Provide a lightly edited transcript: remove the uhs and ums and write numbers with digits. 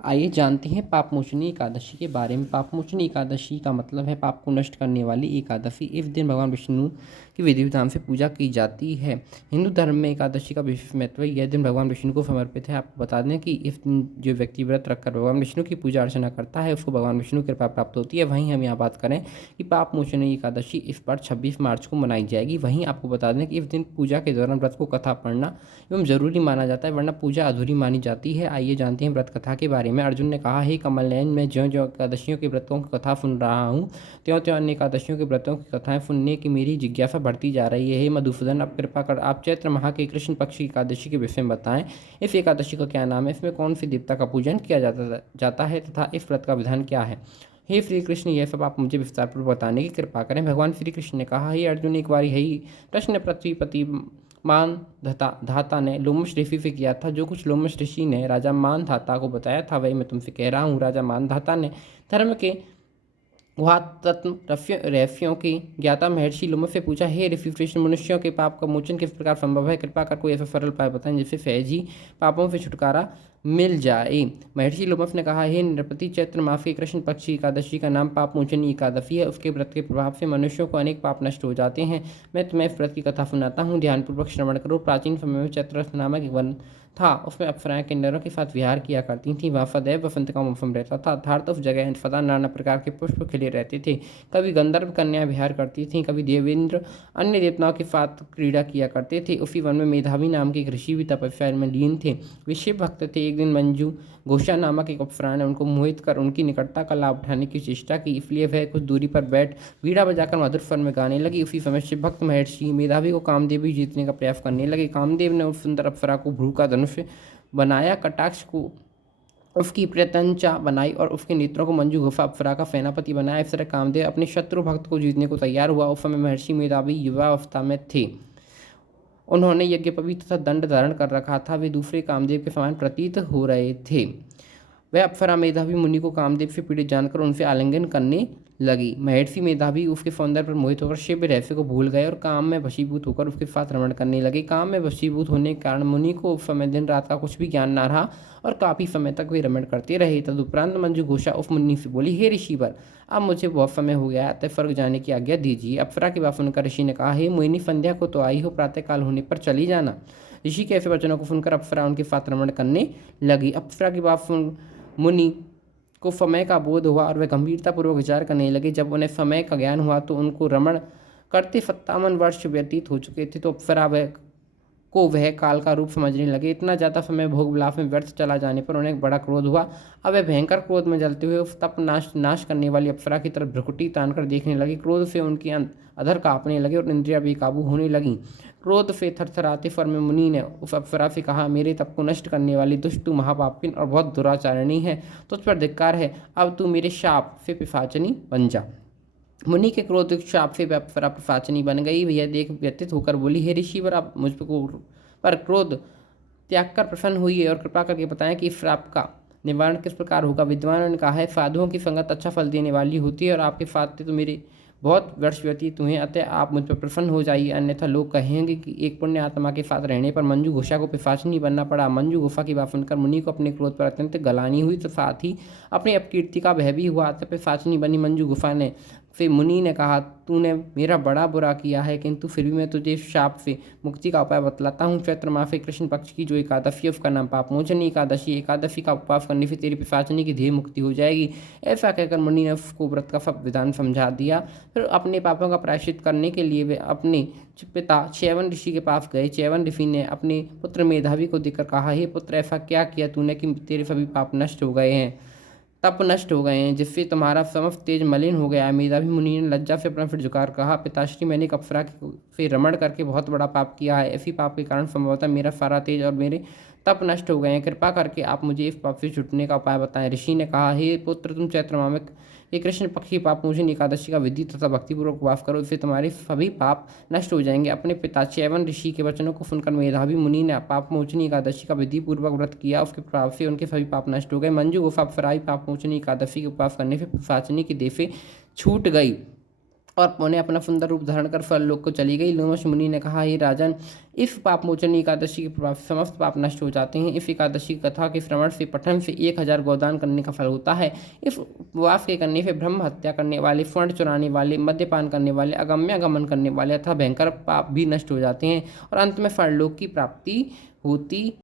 आइए जानते हैं पापमोचनी एकादशी के बारे में। पापमोचनी एकादशी का मतलब है पाप को नष्ट करने वाली एकादशी। इस दिन भगवान विष्णु की विधि विधान से पूजा की जाती है। हिंदू धर्म में एकादशी का विशेष महत्व है। यह दिन भगवान विष्णु को समर्पित है। आपको बता दें कि इस दिन जो व्यक्ति व्रत रखकर भगवान विष्णु की पूजा अर्चना करता है उसको भगवान विष्णु की कृपा प्राप्त होती है। वहीं हम यहाँ बात करें कि पापमोचनी एकादशी इस बार 26 मार्च को मनाई जाएगी। वहीं आपको बता दें कि इस दिन पूजा के दौरान व्रत को कथा पढ़ना एवं जरूरी माना जाता है, वरना पूजा अधूरी मानी जाती है। आइए जानते हैं व्रत कथा के बारे में। अर्जुन ने कहा, हे कमल नयन, मैं ज्यों ज्यों एकादशियों के व्रतों की कथा सुन रहा हूँ त्यों त्यों अन्य एकादशियों के व्रतों की कथाएं सुनने की मेरी जिज्ञासा बढ़ती जा रही है। हे मधुसूदन, अब कृपा कर आप चैत्र माह के कृष्ण पक्ष की एकादशी के विषय में बताएं। इस एकादशी का क्या नाम है, इसमें कौन सी देवता का पूजन किया जाता है तथा इस व्रत का विधान क्या है। हे श्री कृष्ण, यह सब आप मुझे विस्तारपूर्वक बताने की कृपा करें। भगवान श्री कृष्ण ने कहा, हे अर्जुन, एक बार यही प्रश्न पृथ्वीपति मान धाता ने लोमश ऋषि से किया था। जो कुछ लोमश ऋषि ने राजा मान धाता को बताया था वही मैं तुमसे कह रहा हूँ। राजा मान धाता ने धर्म के रहस्यों की ज्ञाता महर्षि लोमश से पूछा, हे ऋषि श्रेष्ठ, मनुष्यों के पाप का मोचन किस प्रकार संभव है। कृपा कर कोई ऐसा सरल उपाय बताएं जिससे सहजी पापों से छुटकारा मिल जाए। महर्षि लोमश ने कहा, हे नृपति, चैत्र मास की कृष्ण पक्ष की एकादशी का नाम पापमोचनी एकादशी है। उसके व्रत के प्रभाव से मनुष्यों को अनेक पाप नष्ट हो जाते हैं। मैं तुम्हें इस व्रत की कथा सुनाता हूँ, ध्यानपूर्वक श्रवण करो। प्राचीन समय में चैत्ररथ नामक एक वन था। उसमें अप्सराएं किन्नरों के साथ विहार किया करती थीं। वहाँ सदैव बसंत का मौसम रहता था अर्थात उस जगह सदा नाना प्रकार के पुष्प खिले रहते थे। कभी गंधर्व कन्या विहार करती थीं, कभी देवेंद्र अन्य देवताओं के साथ क्रीड़ा किया करते थे। उसी वन में मेधावी नाम के एक ऋषि भी तपस्या में लीन थे। वे शिव भक्त थे। एक दिन मंजू घोषा नामक एक अप्सरा ने उनको मोहित कर उनकी निकटता का लाभ उठाने की चेष्टा की, इसलिए वह कुछ दूरी पर बैठ वीणा बजाकर मधुर स्वर में गाने लगी। उसी समय शिव भक्त महर्षि मेधावी को कामदेव जीतने का प्रयास करने लगे। कामदेव ने उस सुंदर अप्सरा को भ्रू का धनुष बनाया, कटाक्ष को उसकी प्रत्यंचा बनाई और उसके नेत्रों को मंजू गुफा अप्सरा का सेनापति बनाया। इस तरह कामदेव अपने शत्रु भक्त को जीतने को तैयार हुआ। उस समय महर्षि मेधावी युवावस्था में थे। उन्होंने यज्ञोपवीत तथा दंड धारण कर रखा था। वे दूसरे कामदेव के समान प्रतीत हो रहे थे। वह अप्सरा मेधावी मुनि को कामदेव से पीड़ित जानकर उनसे आलिंगन करने लगी। महर्षि मेधावी उसके सौंदर्य पर मोहित होकर शिव रहस्य को भूल गए और काम में वशीभूत होकर उसके साथ रमण करने लगे। काम में वशीभूत होने के कारण मुनि को उस समय दिन रात का कुछ भी ज्ञान न रहा और काफी समय तक वे रमण करते रहे। तदुपरांत मंजू घोषा उस मुनि से बोली, हे ऋषिवर, अब मुझे बहुत समय हो गया, अतः स्वर्ग जाने की आज्ञा दीजिए। अप्सरा की बात सुनकर ऋषि ने कहा, हे मोहिनी, संध्या को तो आई हो, प्रातःकाल होने पर चली जाना। ऋषि के ऐसे वचनों को सुनकर अप्सरा उनके साथ रमण करने लगी। अप्सरा की बात सुन मुनि को समय का बोध हुआ और वे गंभीरतापूर्वक विचार करने लगे। जब उन्हें समय का ज्ञान हुआ तो उनको रमण करते 57 वर्ष व्यतीत हो चुके थे। तो अप्सरा वह काल का रूप समझने लगे। इतना ज़्यादा समय भोग विलास में व्यर्थ चला जाने पर उन्हें बड़ा क्रोध हुआ। अब वे भयंकर क्रोध में जलते हुए उस तप नाश करने वाली अप्सरा की तरफ भ्रुकुटी तानकर देखने लगे। क्रोध से उनकी अधर कांपने लगे और इंद्रियां बेकाबू होने लगीं। क्रोध से थरथराते स्वर में मुनि ने उस अप्सरा से कहा, मेरे तप को नष्ट करने वाली दुष्ट, तू महापापिन और बहुत दुराचारणी है। तुझ पर धिक्कार है। अब तू मेरे शाप से पिशाचनी बन जा। मुनि के क्रोध शाप से अप्सरा पिशाचनी बन गई। यह देख व्यथित होकर बोली, हे ऋषिवर, आप मुझ पर क्रोध त्याग कर प्रसन्न हुई है और कृपा करके बताएं कि इस श्राप का निवारण किस प्रकार होगा। विद्वानों ने कहा है, साधुओं की संगत अच्छा फल देने वाली होती है और आपके साथ तो मेरे बहुत वर्ष व्यतीत हुए, अतः आप मुझ पर प्रसन्न हो जाइए, अन्यथा लोग कहेंगे कि एक पुण्य आत्मा के साथ रहने पर मंजू घोषा को पिशाचिनी बनना पड़ा। मंजू घोषा की बात सुनकर मुनि को अपने क्रोध पर अत्यंत गलानी हुई, तो साथ ही अपनी अपकीर्ति का भय भी हुआ। अतः पिशाचिनी बनी मंजू घोषा ने फिर मुनि ने कहा, तूने मेरा बड़ा बुरा किया है, किंतु फिर भी मैं तुझे इस शाप से मुक्ति का उपाय बतलाता हूँ। चैत्र मास से कृष्ण पक्ष की जो एकादशी है उसका नाम पापमोचनी एकादशी। एकादशी का उपवास करने से तेरी पिशाचिनी की देह मुक्ति हो जाएगी। ऐसा कहकर मुनि ने उसको व्रत का सब विधान समझा दिया। फिर अपने पापों का प्रायश्चित करने के लिए वे अपने पिता च्यवन ऋषि के पास गए। च्यवन ऋषि ने अपने पुत्र मेधावी को देखकर कहा, हे पुत्र, ऐसा क्या किया तूने कि तेरे सभी पाप नष्ट हो गए हैं, तप नष्ट हो गए हैं, जिससे तुम्हारा समस्त तेज मलिन हो गया है। मेधावी मुनि ने लज्जा से अपना फिर झुकाकर कहा, पिताश्री, मैंने एक अप्सरा से रमण करके बहुत बड़ा पाप किया है। इसी पाप के कारण संभवतः मेरा सारा तेज और मेरे तप नष्ट हो गए हैं। कृपा करके आप मुझे इस पाप से छूटने का उपाय बताएं। ऋषि ने कहा, हे पुत्र, तुम चैत्र मास में ये कृष्ण पक्षी पापमोचनी एकादशी का विधि तथा भक्तिपूर्वक उपवास करो, इससे तुम्हारे सभी पाप नष्ट हो जाएंगे। अपने पिता च्यवन ऋषि के वचनों को सुनकर मेधावी मुनि ने पापमोचनी एकादशी का विधि पूर्वक व्रत किया। उसके प्रभाव से उनके सभी पाप नष्ट हो गए। मंजू गुफा अप्सराई पापमोचनी एकादशी के उपवास करने से पिशाचिनी की देह से छूट गई। और पुनः अपना सुंदर रूप धारण कर स्वर्गलोक को चली गई। लोमश मुनि ने कहा, हे राजन, इस पाप मोचनी एकादशी के प्रभाव से समस्त पाप नष्ट हो जाते हैं। इस एकादशी की कथा के श्रवण से, पठन से 1000 गोदान करने का फल होता है। इस उपवास के करने से ब्रह्म हत्या करने वाले, स्वर्ण चुराने वाले, मद्यपान करने वाले, अगम्य गमन करने वाले अथवा भयंकर पाप भी नष्ट हो जाते हैं और अंत में स्वर्गलोक की प्राप्ति होती